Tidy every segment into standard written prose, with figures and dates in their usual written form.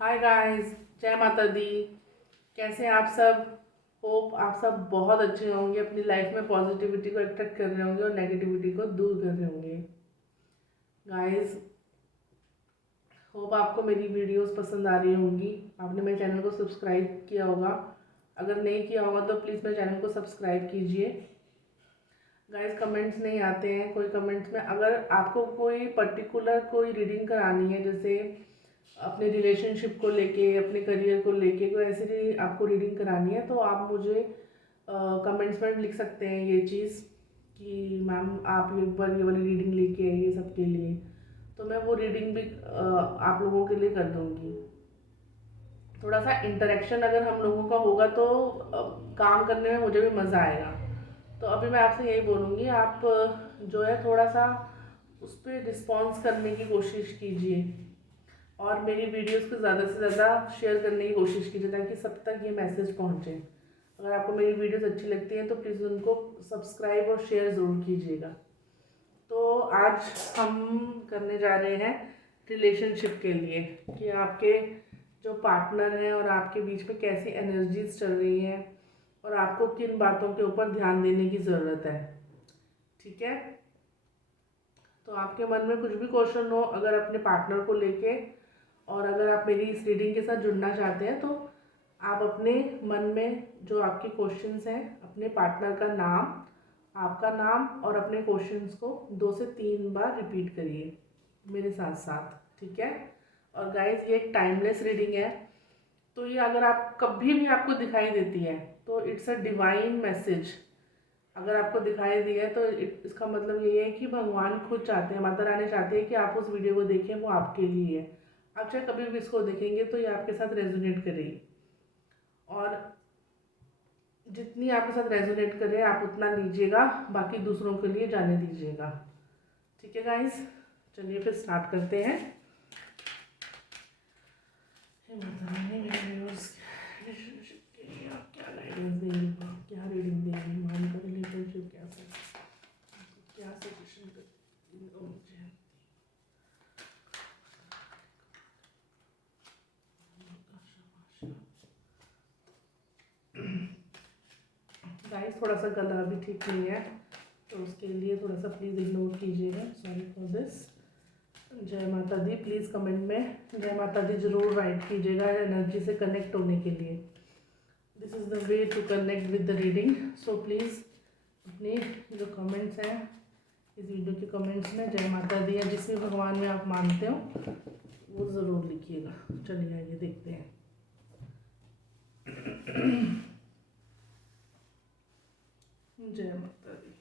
Hi guys, जय माता दी। कैसे हैं आप सब? होप आप सब बहुत अच्छे होंगे, अपनी लाइफ में पॉजिटिविटी को अट्रैक्ट कर रहे होंगे और नेगेटिविटी को दूर कर रहे होंगे। गाइस, होप आपको मेरी वीडियोस पसंद आ रही होंगी। आपने मेरे चैनल को सब्सक्राइब किया होगा। अगर नहीं किया होगा तो प्लीज़ मेरे चैनल को सब्सक्राइब कीजिए। गाइस, कमेंट्स नहीं आते हैं कोई कमेंट्स में। अगर आपको कोई पर्टिकुलर कोई रीडिंग करानी है, जैसे अपने रिलेशनशिप को लेके, अपने करियर को लेके कोई ऐसी आपको रीडिंग करानी है, तो आप मुझे कमेंट्स में लिख सकते हैं ये चीज़ कि मैम आप एक बार ये वाली रीडिंग लेके आइए सबके लिए। तो मैं वो रीडिंग भी आप लोगों के लिए कर दूँगी। थोड़ा सा इंटरेक्शन अगर हम लोगों का होगा तो काम करने में मुझे भी मज़ा आएगा। तो अभी मैं आपसे यही बोलूँगी, आप जो है थोड़ा सा उस पर रिस्पॉन्स करने की कोशिश कीजिए और मेरी वीडियोस को ज़्यादा से ज़्यादा शेयर करने की कोशिश कीजिए ताकि सब तक ये मैसेज पहुँचे। अगर आपको मेरी वीडियोस अच्छी लगती हैं तो प्लीज़ उनको सब्सक्राइब और शेयर ज़रूर कीजिएगा। तो आज हम करने जा रहे हैं रिलेशनशिप के लिए कि आपके जो पार्टनर हैं और आपके बीच में कैसी एनर्जीज चल रही हैं और आपको किन बातों के ऊपर ध्यान देने की ज़रूरत है। ठीक है? तो आपके मन में कुछ भी क्वेश्चन हो अगर अपने पार्टनर को लेके, और अगर आप मेरी इस रीडिंग के साथ जुड़ना चाहते हैं, तो आप अपने मन में जो आपके क्वेश्चंस हैं, अपने पार्टनर का नाम, आपका नाम और अपने क्वेश्चंस को 2 से 3 बार रिपीट करिए मेरे साथ साथ। ठीक है? और गाइस, ये एक टाइमलेस रीडिंग है, तो ये अगर आप कभी भी आपको दिखाई देती है तो इट्स अ डिवाइन मैसेज। अगर आपको दिखाई दिया है तो इसका मतलब ये है कि भगवान खुद चाहते हैं, माता रानी चाहती है कि आप उस वीडियो को देखें, वो आपके लिए है। आप चाहे कभी भी इसको देखेंगे तो ये आपके साथ रेजोनेट करेगी, और जितनी आपके साथ रेजोनेट करे आप उतना लीजिएगा, बाकी दूसरों के लिए जाने दीजिएगा। ठीक है गाइस, चलिए फिर स्टार्ट करते हैं। हे माता रानी, मेरे व्यूअर्स रिलेशनशिप के लिए आप क्या गाइडेंस देंगे, क्या रीडिंग देंगे, मान का रिलेशनशिप कैसा है, क्या सजेशन करती हो मुझे। गाइस, थोड़ा सा गला भी ठीक नहीं है तो उसके लिए थोड़ा सा प्लीज़ इग्नोर कीजिएगा, सॉरी फॉर दिस। जय माता दी, प्लीज़ कमेंट में जय माता दी ज़रूर राइट कीजिएगा एनर्जी से कनेक्ट होने के लिए। This is the way to connect with the reading. So please अपनी जो कमेंट्स हैं इस वीडियो के कमेंट्स में जय माता दी या जिस भी भगवान में आप मानते हो वो ज़रूर लिखिएगा। चलिए आइए देखते हैं। जय माता दी।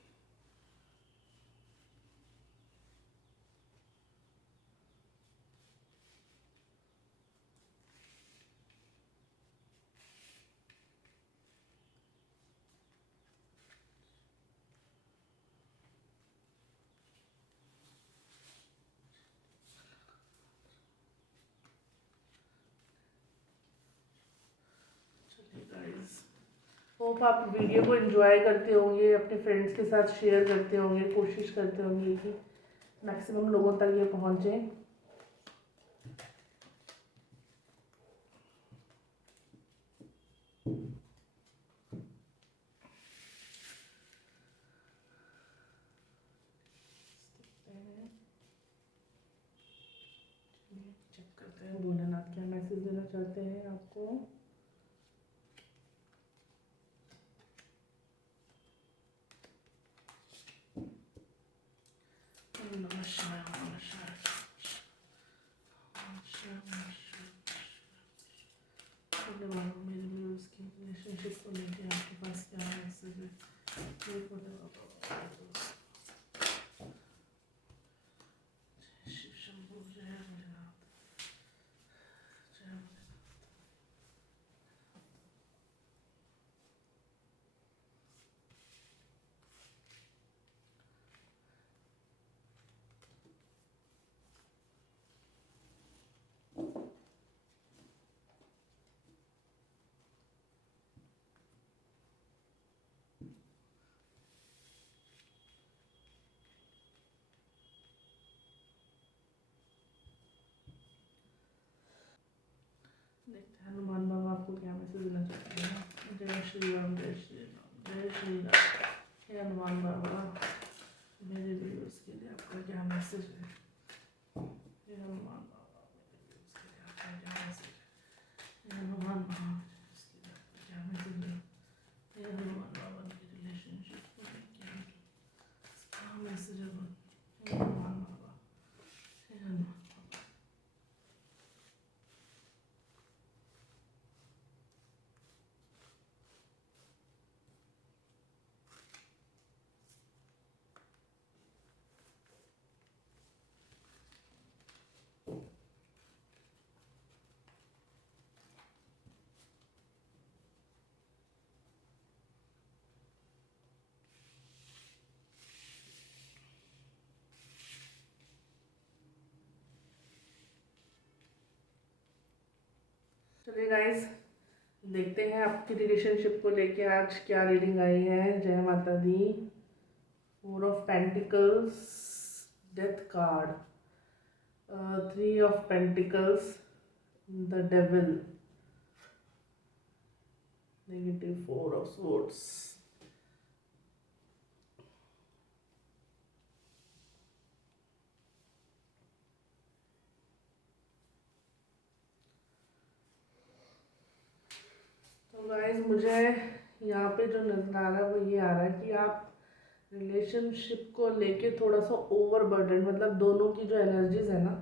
चलिए गाइस, होप आप वीडियो को एंजॉय करते होंगे, अपने फ्रेंड्स के साथ शेयर करते होंगे, कोशिश करते होंगे कि मैक्सिमम लोगों तक ये पहुँचे। चेक करते हैं भोलेनाथ क्या मैसेज देना चाहते हैं आपको। नमः शिवाय, नमः शिवाय, नमः शिवाय, नमः शिवाय। बोले बाबा, मेरे व्यूअर्स की रिलेशनशिप को लेके आपके पास क्या मैसेज है, ये बोले बाबा। शिव शंभू, जय भोलेनाथ, जय भोलेनाथ। देखते हैं हनुमान बाबा आपको क्या मैसेज देना चाहते हैं। जय श्री राम, जय श्री राम, जय श्री राम। हे हनुमान बाबा, मेरे व्यूअर्स के लिए आपका क्या मैसेज है। हे हनुमान बाबा, मेरे व्यूअर्स के लिए आपका क्या मैसेज है। हे हनुमान बाबा, इसके लिए आपका क्या मैसेज है। हे हनुमान बाबा, की रिलेशनशिप को लेके क्या मैसेज है। हे हनुमान बाबा, हे हनुमान। चलिए गाइस, देखते हैं आपकी रिलेशनशिप को लेके आज क्या रीडिंग आई है। जय माता दी। 4 of Pentacles, death card, 3 of Pentacles, the devil, negative 4 of Swords। तो गाइस, मुझे यहाँ पे जो नज़र आ रहा है वो ये आ रहा है कि आप रिलेशनशिप को लेके थोड़ा सा ओवरबर्डन, मतलब दोनों की जो एनर्जीज है ना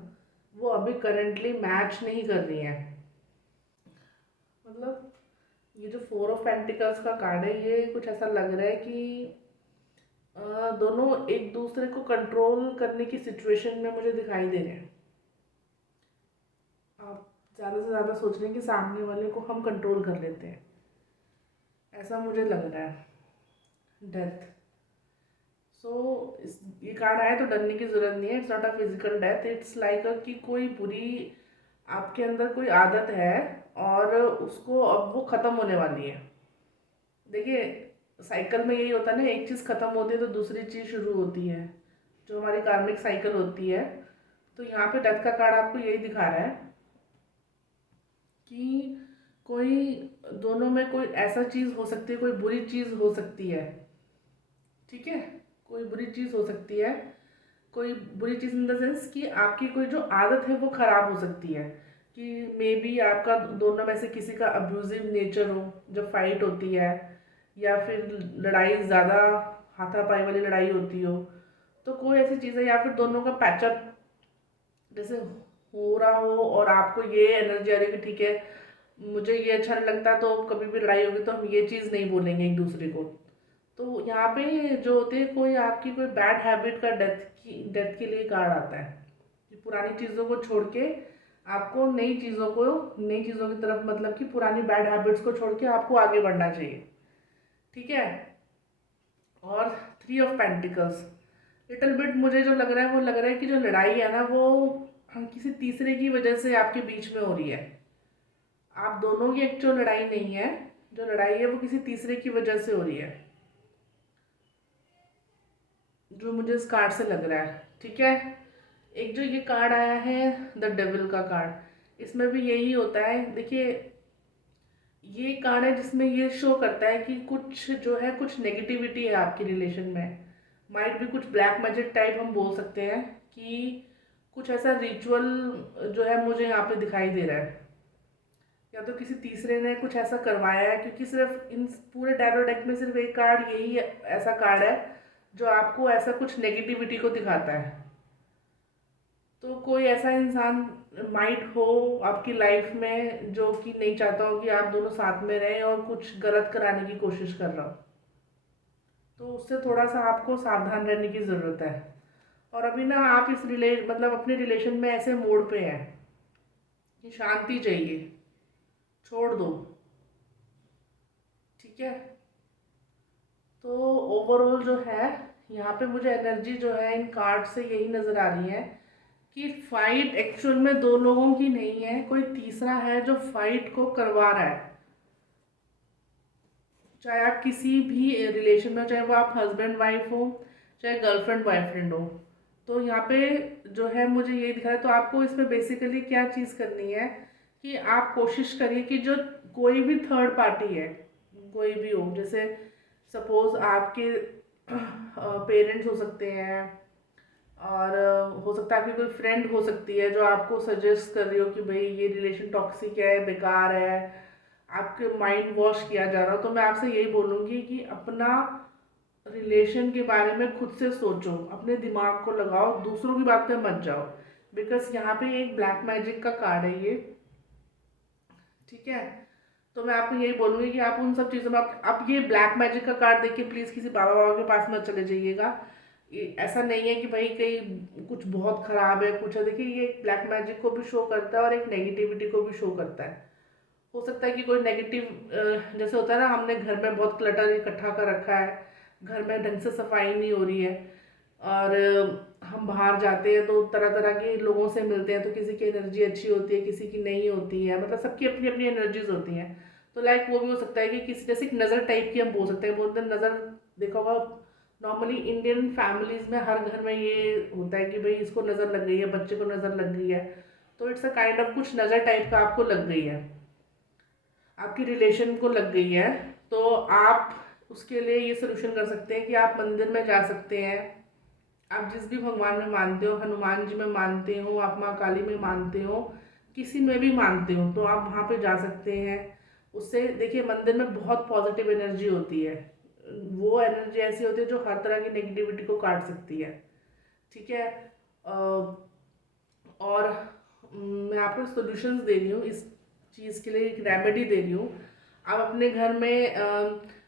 वो अभी करेंटली मैच नहीं कर रही हैं। मतलब ये जो 4 of Pentacles का कार्ड है, ये कुछ ऐसा लग रहा है कि दोनों एक दूसरे को कंट्रोल करने की सिचुएशन में मुझे दिखाई दे रहे हैं। आप ज़्यादा से ज़्यादा सोच रहे हैं कि सामने वाले को हम कंट्रोल कर लेते हैं, ऐसा मुझे लग रहा है। डेथ। ये कार्ड आया तो डरने की ज़रूरत नहीं है। It's not a physical death, it's like कि कोई बुरी आपके अंदर कोई आदत है और उसको अब वो ख़त्म होने वाली है। देखिए, साइकिल में यही होता है ना, एक चीज़ ख़त्म होती है तो दूसरी चीज़ शुरू होती है, जो हमारी कार्मिक साइकिल होती है। तो यहाँ पे डेथ का कार्ड आपको यही दिखा रहा है कि कोई दोनों में कोई ऐसा चीज़ हो सकती है, कोई बुरी चीज़ हो सकती है। ठीक है, कोई बुरी चीज़ हो सकती है, कोई बुरी चीज़ इन द सेंस कि आपकी कोई जो आदत है वो ख़राब हो सकती है। कि मे बी आपका दोनों में से किसी का अब्यूजिव नेचर हो, जब फाइट होती है या फिर लड़ाई ज़्यादा हाथापाई वाली लड़ाई होती हो, तो कोई ऐसी चीज़ है। या फिर दोनों का पैचअप जैसे हो रहा हो और आपको ये एनर्जी आ रही है कि ठीक है, मुझे ये अच्छा नहीं लगता, तो कभी भी लड़ाई होगी तो हम ये चीज़ नहीं बोलेंगे एक दूसरे को। तो यहाँ पे जो होती है, कोई आपकी कोई बैड हैबिट का डेथ के लिए कार्ड आता है कि पुरानी चीज़ों को छोड़ के आपको नई चीज़ों की तरफ, मतलब कि पुरानी बैड हैबिट्स को छोड़ के आपको आगे बढ़ना चाहिए। ठीक है। और 3 of Pentacles, लिटिल बिट मुझे जो लग रहा है वो लग रहा है कि जो लड़ाई है ना वो किसी तीसरे की वजह से आपके बीच में हो रही है। आप दोनों की एक्चुअल लड़ाई नहीं है, जो लड़ाई है वो किसी तीसरे की वजह से हो रही है, जो मुझे इस कार्ड से लग रहा है। ठीक है। एक जो ये कार्ड आया है, द डेविल का कार्ड, इसमें भी यही होता है। देखिए, ये कार्ड है जिसमें ये शो करता है कि कुछ जो है, कुछ नेगेटिविटी है आपकी रिलेशन में। माइट भी कुछ ब्लैक मैजिक टाइप हम बोल सकते हैं कि कुछ ऐसा रिचुअल जो है मुझे यहाँ पे दिखाई दे रहा है, या तो किसी तीसरे ने कुछ ऐसा करवाया है। क्योंकि सिर्फ इन पूरे टैरो डेक में सिर्फ एक कार्ड यही ऐसा कार्ड है जो आपको ऐसा कुछ नेगेटिविटी को दिखाता है। तो कोई ऐसा इंसान माइट हो आपकी लाइफ में जो कि नहीं चाहता हो कि आप दोनों साथ में रहें और कुछ गलत कराने की कोशिश कर रहा हो। तो उससे थोड़ा सा आपको सावधान रहने की ज़रूरत है। और अभी ना आप इस मतलब अपने रिलेशन में ऐसे मोड पे हैं कि शांति चाहिए, छोड़ दो। ठीक है। तो ओवरऑल जो है, यहाँ पे मुझे एनर्जी जो है इन कार्ड से यही नज़र आ रही है कि फाइट एक्चुअल में दो लोगों की नहीं है, कोई तीसरा है जो फाइट को करवा रहा है। चाहे आप किसी भी रिलेशन में हो, चाहे वो आप हस्बैंड वाइफ हो, चाहे गर्लफ्रेंड बॉयफ्रेंड हो। तो यहाँ पे जो है मुझे ये दिखा है, तो आपको इसमें बेसिकली क्या चीज़ करनी है कि आप कोशिश करिए कि जो कोई भी थर्ड पार्टी है, कोई भी हो, जैसे सपोज आपके पेरेंट्स हो सकते हैं, और हो सकता है आपकी कोई फ्रेंड हो सकती है जो आपको सजेस्ट कर रही हो कि भाई ये रिलेशन टॉक्सिक है, बेकार है, आपके माइंड वॉश किया जा रहा हो, तो मैं आपसे यही बोलूँगी कि अपना रिलेशन के बारे में खुद से सोचो, अपने दिमाग को लगाओ, दूसरों की बात पे मत जाओ। बिकॉज यहाँ पे एक ब्लैक मैजिक का कार्ड है ये, ठीक है। तो मैं आपको यही बोलूँगी कि आप उन सब चीज़ों में आप ये ब्लैक मैजिक का कार्ड देख के प्लीज़ किसी बाबा बाबा के पास मत चले जाइएगा। ऐसा नहीं है कि भाई कहीं कुछ बहुत ख़राब है, कुछ है। देखिए, ये ब्लैक मैजिक को भी शो करता है और एक नेगेटिविटी को भी शो करता है। हो सकता है कि कोई नेगेटिव, जैसे होता है ना, हमने घर में बहुत क्लटर इकट्ठा कर रखा है, घर में ढंग से सफाई नहीं हो रही है, और हम बाहर जाते हैं तो तरह तरह के लोगों से मिलते हैं, तो किसी की एनर्जी अच्छी होती है, किसी की नहीं होती है, मतलब सबकी अपनी अपनी एनर्जीज होती हैं। तो लाइक वो भी हो सकता है कि किसी, जैसे एक नज़र टाइप की हम बोल सकते हैं, बोलते हैं नज़र। देखा होगा नॉर्मली इंडियन फैमिलीज में हर घर में ये होता है कि भाई इसको नज़र लग गई है, बच्चे को नज़र लग गई है। तो इट्स अ काइंड ऑफ कुछ नज़र टाइप का आपको लग गई है, आपकी रिलेशन को लग गई है। तो आप उसके लिए ये सोल्यूशन कर सकते हैं कि आप मंदिर में जा सकते हैं। आप जिस भी भगवान में मानते हो, हनुमान जी में मानते हो, आप माँ काली में मानते हो, किसी में भी मानते हो, तो आप वहाँ पे जा सकते हैं। उससे देखिए, मंदिर में बहुत पॉजिटिव एनर्जी होती है। वो एनर्जी ऐसी होती है जो हर तरह की नेगेटिविटी को काट सकती है, ठीक है। और मैं आपको सॉल्यूशंस दे रही हूँ इस चीज़ के लिए, एक रेमेडी दे रही हूँ। आप अपने घर में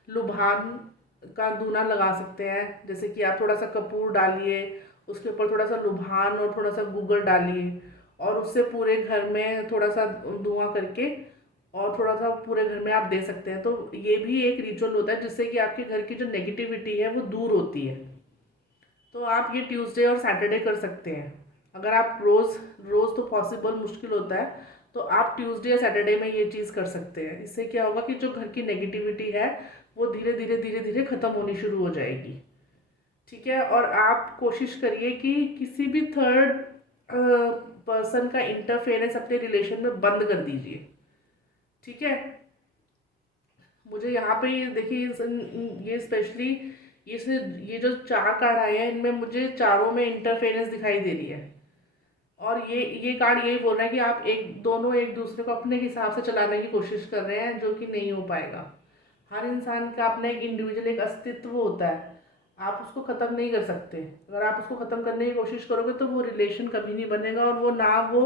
लुभान का दूना लगा सकते हैं। जैसे कि आप थोड़ा सा कपूर डालिए, उसके ऊपर थोड़ा सा लुभान और थोड़ा सा गूगल डालिए, और उससे पूरे घर में थोड़ा सा धुआं करके, और थोड़ा सा पूरे घर में आप दे सकते हैं। तो ये भी एक रिचुअल होता है जिससे कि आपके घर की जो नेगेटिविटी है वो दूर होती है। तो आप ये ट्यूसडे और सैटरडे कर सकते हैं। अगर आप रोज़ रोज़ तो पॉसिबल मुश्किल होता है, तो आप ट्यूसडे या सैटरडे में ये चीज़ कर सकते हैं। इससे क्या होगा कि जो घर की नेगेटिविटी है वो धीरे धीरे धीरे धीरे ख़त्म होनी शुरू हो जाएगी, ठीक है। और आप कोशिश करिए कि किसी भी थर्ड पर्सन का इंटरफेरेंस अपने रिलेशन में बंद कर दीजिए, ठीक है। मुझे यहाँ पे ये देखिए, ये स्पेशली ये जो चार कार्ड आए हैं, इनमें मुझे चारों में इंटरफेरेंस दिखाई दे रही है। और ये कार्ड यही बोल रहा है कि आप दोनों एक दूसरे को अपने हिसाब से चलाने की कोशिश कर रहे हैं, जो कि नहीं हो पाएगा। हर इंसान का अपना एक इंडिविजुअल एक अस्तित्व होता है, आप उसको ख़त्म नहीं कर सकते। अगर आप उसको ख़त्म करने की कोशिश करोगे तो वो रिलेशन कभी नहीं बनेगा, और वो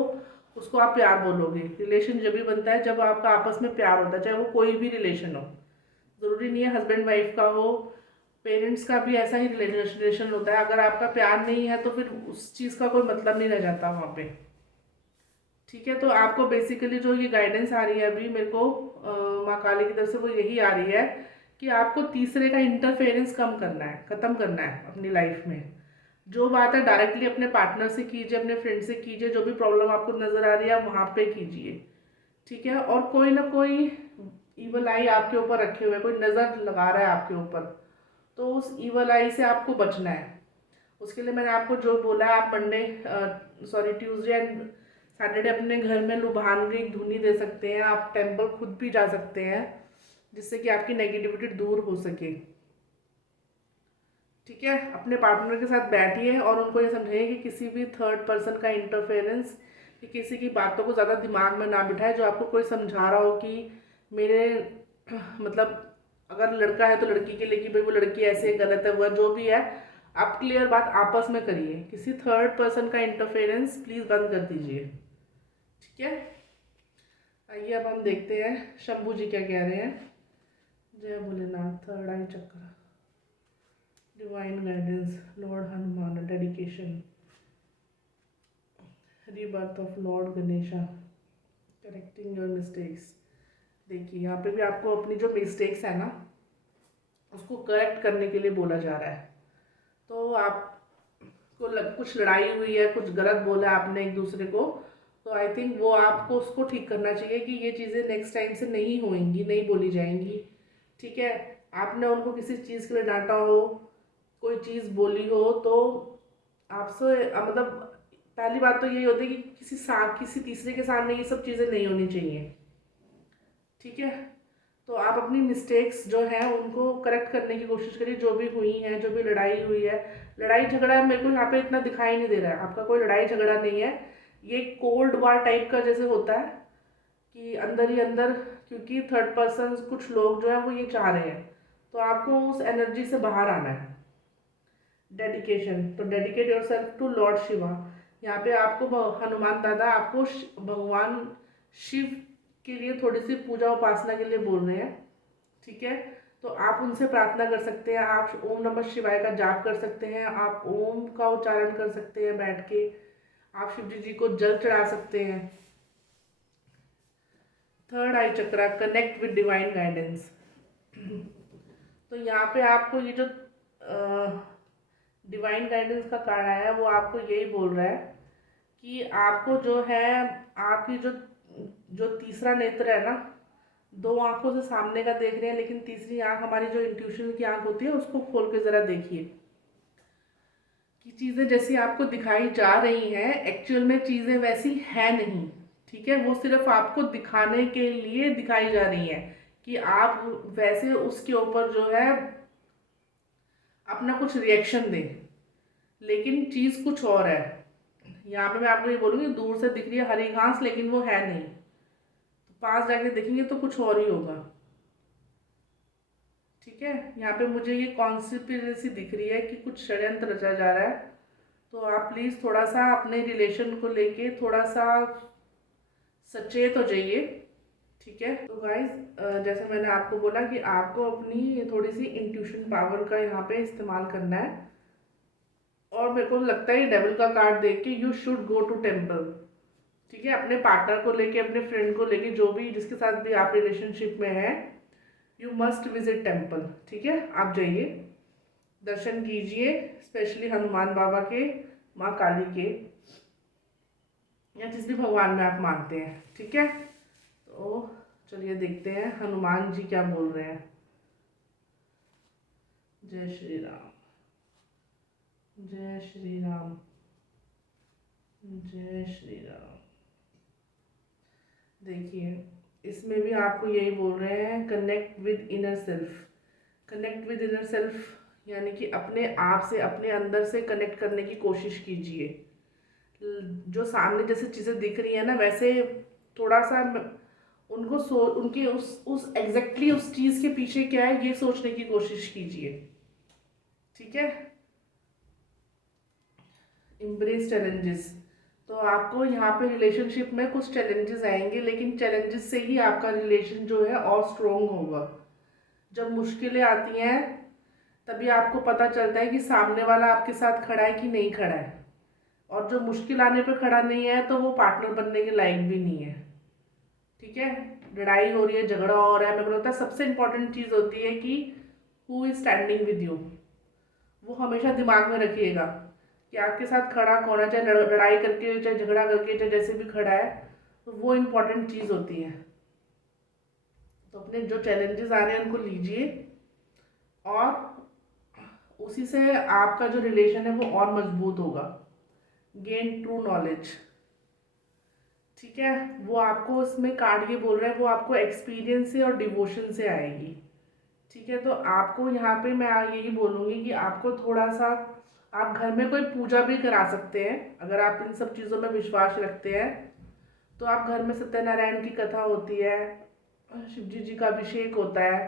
उसको आप प्यार बोलोगे। रिलेशन जब भी बनता है जब आपका आपस में प्यार होता है, चाहे वो कोई भी रिलेशन हो, ज़रूरी नहीं है हस्बैंड वाइफ का हो, पेरेंट्स का भी ऐसा ही रिलेशन होता है। अगर आपका प्यार नहीं है तो फिर उस चीज़ का कोई मतलब नहीं रह जाता वहाँ पे, ठीक है। तो आपको बेसिकली जो ये गाइडेंस आ रही है अभी मेरे को माँ काली की तरफ से, वो यही आ रही है कि आपको तीसरे का इंटरफेरेंस कम करना है, ख़त्म करना है अपनी लाइफ में। जो बात है डायरेक्टली अपने पार्टनर से कीजिए, अपने फ्रेंड से कीजिए, जो भी प्रॉब्लम आपको नज़र आ रही है वहाँ पे कीजिए, ठीक है। और कोई ना कोई ईवल आई आपके ऊपर रखे हुए, कोई नज़र लगा रहा है आपके ऊपर, तो उस ईवल आई से आपको बचना है। उसके लिए मैंने आपको जो बोला है, आप ट्यूसडे एंड सैटरडे अपने घर में लुभान की धुनी दे सकते हैं। आप टेंपल खुद भी जा सकते हैं, जिससे कि आपकी नेगेटिविटी दूर हो सके, ठीक है। अपने पार्टनर के साथ बैठिए और उनको ये समझाइए कि किसी भी थर्ड पर्सन का इंटरफेरेंस, कि किसी की बातों को ज़्यादा दिमाग में ना बिठाए। जो आपको कोई समझा रहा हो कि मेरे मतलब अगर लड़का है तो लड़की के लिए कि भाई वो लड़की ऐसे गलत है, वह जो भी है, आप क्लियर बात आपस में करिए। किसी थर्ड पर्सन का इंटरफेरेंस प्लीज़ बंद कर दीजिए, ठीक है। आइए अब हम देखते हैं शंभू जी क्या कह रहे हैं। जय भोलेनाथ, थर्ड आई चक्र, divine guidance, Lord Hanuman, dedication, rebirth of Lord Ganesha, correcting your mistakes. देखिए, यहाँ पे भी आपको अपनी जो मिस्टेक्स है ना उसको करेक्ट करने के लिए बोला जा रहा है। तो आपको कुछ लड़ाई हुई है, कुछ गलत बोला आपने एक दूसरे को, तो आई थिंक वो आपको उसको ठीक करना चाहिए कि ये चीज़ें नेक्स्ट टाइम से नहीं होंगी, नहीं बोली जाएंगी, ठीक है। आपने उनको किसी चीज़ के लिए डांटा हो, कोई चीज़ बोली हो, तो आपसे मतलब पहली बात तो यही होती है कि किसी तीसरे के सामने ये सब चीज़ें नहीं होनी चाहिए। ठीक है, तो आप अपनी मिस्टेक्स जो हैं उनको करेक्ट करने की कोशिश करिए, जो भी हुई हैं, जो भी लड़ाई हुई है। लड़ाई झगड़ा मेरे को यहाँ पे इतना दिखाई नहीं दे रहा है, आपका कोई लड़ाई झगड़ा नहीं है। ये कोल्ड वार टाइप का जैसे होता है कि अंदर ही अंदर, क्योंकि थर्ड पर्सन कुछ लोग जो है वो ये चाह रहे हैं, तो आपको उस एनर्जी से बाहर आना है। डेडिकेशन, तो dedicate yourself to lord Shiva. यहाँ पे आपको हनुमान दादा आपको भगवान शिव के लिए थोड़ी सी पूजा उपासना के लिए बोल रहे हैं। ठीक है, तो आप उनसे प्रार्थना कर सकते हैं, आप ओम नमः शिवाय का जाप कर सकते हैं, आप ओम का उच्चारण कर सकते हैं बैठ के, आप शिव जी को जल चढ़ा सकते हैं। Third I chakra, connect with divine guidance. तो यहाँ पे आपको ये जो डिवाइन गाइडेंस का कार्ड आया है वो आपको यही बोल रहा है कि आपको जो है, आपकी जो जो तीसरा नेत्र है ना, दो आंखों से सामने का देख रहे हैं, लेकिन तीसरी आंख हमारी जो इंट्यूशन की आंख होती है उसको खोल के ज़रा देखिए कि चीज़ें जैसी आपको दिखाई जा रही हैं एक्चुअल में चीज़ें वैसी है नहीं। ठीक है, वो सिर्फ आपको दिखाने के लिए दिखाई जा रही हैं कि आप वैसे उसके ऊपर जो है अपना कुछ रिएक्शन दें, लेकिन चीज़ कुछ और है। यहाँ पे मैं आपको ये बोलूँगी, दूर से दिख रही है हरी घास लेकिन वो है नहीं, तो पास जाके देखेंगे तो कुछ और ही होगा। ठीक है, यहाँ पे मुझे ये कॉन्स्पिरेसी दिख रही है कि कुछ षड्यंत्र रचा जा रहा है, तो आप प्लीज़ थोड़ा सा अपने रिलेशन को लेके थोड़ा सा सचेत हो जाइए। ठीक है, तो गाइज जैसे मैंने आपको बोला कि आपको अपनी थोड़ी सी इंट्यूशन पावर का यहाँ पे इस्तेमाल करना है, और मेरे को लगता है डेविल का कार्ड देख के you should go to temple. ठीक है, अपने पार्टनर को लेके, अपने फ्रेंड को लेके, जो भी जिसके साथ भी आप रिलेशनशिप में हैं, यू मस्ट विजिट टेम्पल। ठीक है, आप जाइए, दर्शन कीजिए, स्पेशली हनुमान बाबा के, माँ काली के, या जिस भी भगवान में आप मानते हैं। ठीक है, तो चलिए देखते हैं हनुमान जी क्या बोल रहे हैं। जय श्री राम, जय श्री राम, जय श्री राम। देखिए, इसमें भी आपको यही बोल रहे हैं, connect with inner self. Connect with inner self यानी कि अपने आप से, अपने अंदर से कनेक्ट करने की कोशिश कीजिए। जो सामने जैसे चीज़ें दिख रही है ना, वैसे थोड़ा सा उनको उनके उस एग्जैक्टली उस चीज़ के पीछे क्या है ये सोचने की कोशिश कीजिए। ठीक है, एम्ब्रेस चैलेंजेस। तो आपको यहाँ पे रिलेशनशिप में कुछ चैलेंजेस आएंगे, लेकिन चैलेंजेस से ही आपका रिलेशन जो है और स्ट्रॉन्ग होगा। जब मुश्किलें आती हैं तभी आपको पता चलता है कि सामने वाला आपके साथ खड़ा है कि नहीं खड़ा है, और जो मुश्किल आने पर खड़ा नहीं है तो वो पार्टनर बनने के लायक भी नहीं है। ठीक है, लड़ाई हो रही है, झगड़ा हो रहा है, मेरे को लगता है सबसे इम्पोर्टेंट चीज़ होती है कि who is standing with you. वो हमेशा दिमाग में रखिएगा कि आपके साथ खड़ा कौन है, चाहे लड़ाई करके, चाहे झगड़ा करके, चाहे जैसे भी खड़ा है, तो वो इम्पोर्टेंट चीज़ होती है। तो अपने जो चैलेंजेस आ रहे हैं उनको लीजिए, और उसी से आपका जो रिलेशन है वो और मजबूत होगा। Gain true knowledge. ठीक है, वो आपको इसमें कार्ड ये बोल रहे हैं, वो आपको एक्सपीरियंस से और डिवोशन से आएगी। ठीक है, तो आपको यहाँ पे मैं यही बोलूँगी कि आपको थोड़ा सा, आप घर में कोई पूजा भी करा सकते हैं अगर आप इन सब चीज़ों में विश्वास रखते हैं। तो आप घर में सत्यनारायण की कथा होती है, शिव जी का अभिषेक होता है,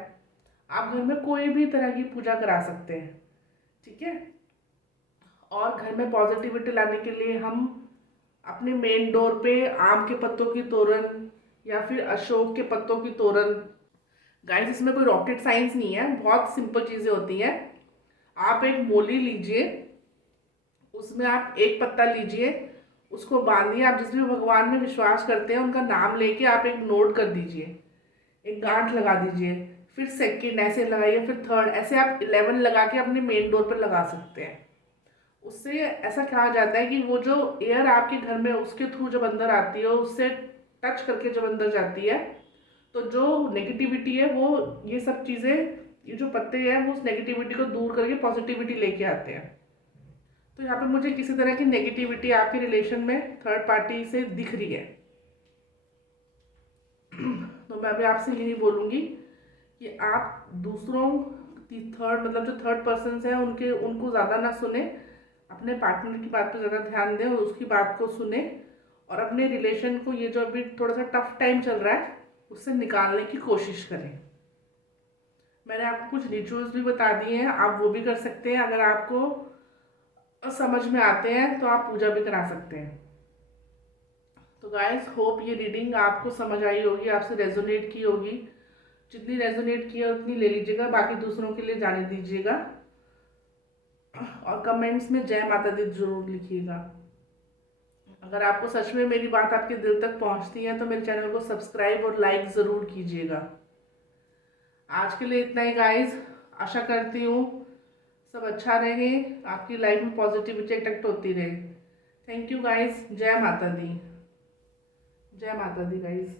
आप घर में कोई भी तरह की पूजा करा सकते हैं। ठीक है, और घर में पॉजिटिविटी लाने के लिए हम अपने मेन डोर पे आम के पत्तों की तोरण या फिर अशोक के पत्तों की तोरण, गाइस इसमें कोई रॉकेट साइंस नहीं है, बहुत सिंपल चीज़ें होती हैं। आप एक मोली लीजिए, उसमें आप एक पत्ता लीजिए, उसको बांधिए, आप जिस भी भगवान में विश्वास करते हैं उनका नाम लेके आप एक नोट कर दीजिए, एक गांठ लगा दीजिए, फिर सेकंड ऐसे लगाइए, फिर थर्ड, ऐसे आप 11 लगा के अपने मेन डोर पर लगा सकते हैं। उससे ऐसा कहा जाता है कि वो जो एयर आपके घर में उसके थ्रू जब अंदर आती है, उससे टच करके जब अंदर जाती है, तो जो नेगेटिविटी है वो, ये सब चीज़ें, ये जो पत्ते हैं वो उस नेगेटिविटी को दूर करके पॉजिटिविटी लेके आते हैं। तो यहाँ पे मुझे किसी तरह की नेगेटिविटी आपके रिलेशन में थर्ड पार्टी से दिख रही है। तो मैं अभी आपसे यही बोलूँगी कि आप दूसरों थर्ड मतलब जो थर्ड पर्सन हैं उनको ज़्यादा ना सुने, अपने पार्टनर की बात पे ज़्यादा ध्यान दें और उसकी बात को सुने, और अपने रिलेशन को ये जो अभी थोड़ा सा टफ टाइम चल रहा है उससे निकालने की कोशिश करें। मैंने आपको कुछ रिचुअल्स भी बता दिए हैं, आप वो भी कर सकते हैं। अगर आपको समझ में आते हैं तो आप पूजा भी करा सकते हैं। तो गाइस होप ये रीडिंग आपको समझ आई होगी, आपसे रेजोनेट की होगी। जितनी रेजोनेट की है उतनी ले लीजिएगा, बाकी दूसरों के लिए जाने दीजिएगा। और कमेंट्स में जय माता दी जरूर लिखिएगा। अगर आपको सच में मेरी बात आपके दिल तक पहुंचती है तो मेरे चैनल को सब्सक्राइब और लाइक ज़रूर कीजिएगा। आज के लिए इतना ही गाइस, आशा करती हूँ सब अच्छा रहे, आपकी लाइफ में पॉजिटिविटी अट्रैक्ट होती रहे। थैंक यू गाइस, जय माता दी, जय माता दी गाइस।